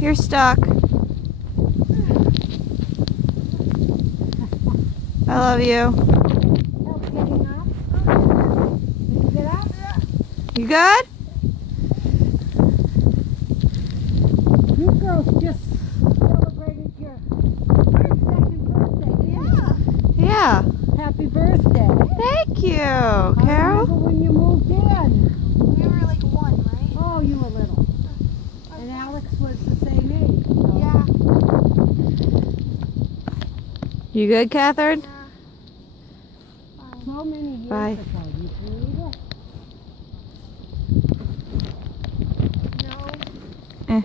You're stuck. I love you. Help getting up. Did you get up? You good? You girls just celebrated your 32nd birthday, didn't you? Yeah. Happy birthday. Thank you, I Carol. remember when you moved in. We were like 1, right? Oh, you were little. And Alex was the same age. So. Yeah. You good, Catherine? Yeah. So many years Bye. ago. You believe it? No.